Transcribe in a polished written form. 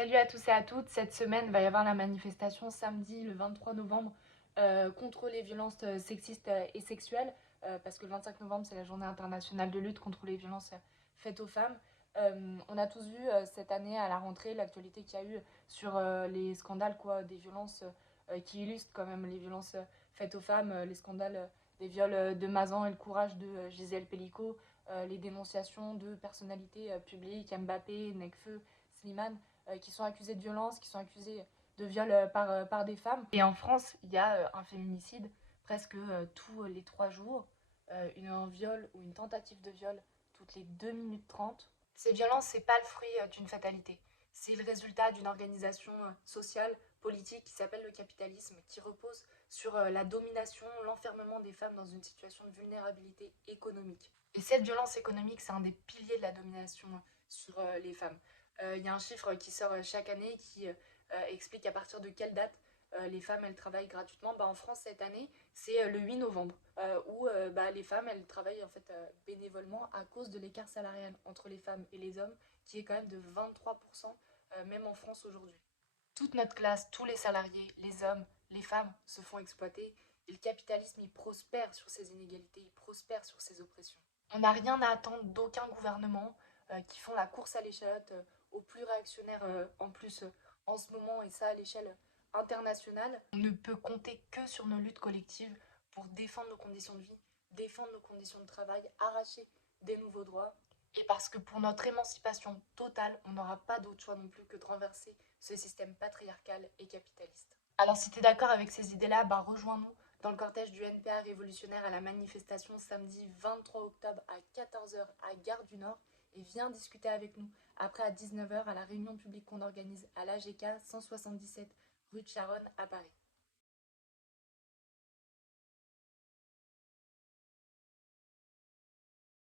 Salut à tous et à toutes. Cette semaine, il va y avoir la manifestation samedi, le 23 novembre, contre les violences sexistes et sexuelles, parce que le 25 novembre, c'est la journée internationale de lutte contre les violences faites aux femmes. On a tous vu cette année à la rentrée l'actualité qu'il y a eu sur les scandales quoi, des violences qui illustrent quand même les violences faites aux femmes, les scandales des viols de Mazan et le courage de Gisèle Pellico, les dénonciations de personnalités publiques, Mbappé, Nekfeu, Slimane, qui sont accusés de violence, qui sont accusés de viol par des femmes. Et en France, il y a un féminicide presque tous les 3 jours, un viol ou une tentative de viol toutes les 2 minutes 30. Ces violences, c'est pas le fruit d'une fatalité. C'est le résultat d'une organisation sociale, politique qui s'appelle le capitalisme, qui repose sur la domination, l'enfermement des femmes dans une situation de vulnérabilité économique. Et cette violence économique, c'est un des piliers de la domination sur les femmes. Il y a un chiffre qui sort chaque année qui explique à partir de quelle date les femmes elles travaillent gratuitement. En France cette année c'est le 8 novembre où les femmes elles travaillent en fait bénévolement à cause de l'écart salarial entre les femmes et les hommes qui est quand même de 23% même en France aujourd'hui. Toute notre classe, tous les salariés, les hommes, les femmes se font exploiter et le capitalisme il prospère sur ces inégalités, il prospère sur ces oppressions. On n'a rien à attendre d'aucun gouvernement qui font la course à l'échalote aux plus réactionnaires en plus en ce moment et ça à l'échelle internationale. On ne peut compter que sur nos luttes collectives pour défendre nos conditions de vie, défendre nos conditions de travail, arracher des nouveaux droits. Et parce que pour notre émancipation totale, on n'aura pas d'autre choix non plus que de renverser ce système patriarcal et capitaliste. Alors si tu es d'accord avec ces idées-là, rejoins-nous dans le cortège du NPA révolutionnaire à la manifestation samedi 23 octobre à 14 heures à Gare du Nord et viens discuter avec nous après à 19 heures à la réunion publique qu'on organise à l'AGK 177 rue de Charonne à Paris.